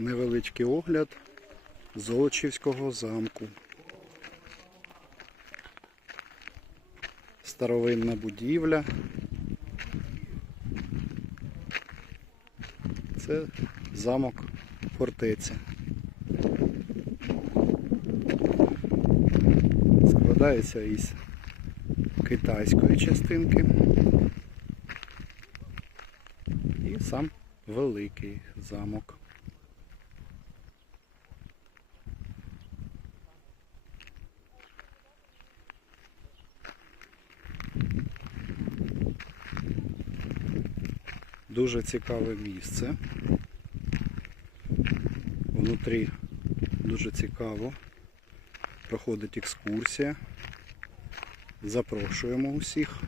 невеличкий огляд Золочівського замку. Старовинна будівля. Це замок фортеця. Складається із китайської частинки і сам великий замок. Дуже цікаве місце. Внутрі дуже цікаво. Проходить екскурсія. Запрошуємо усіх.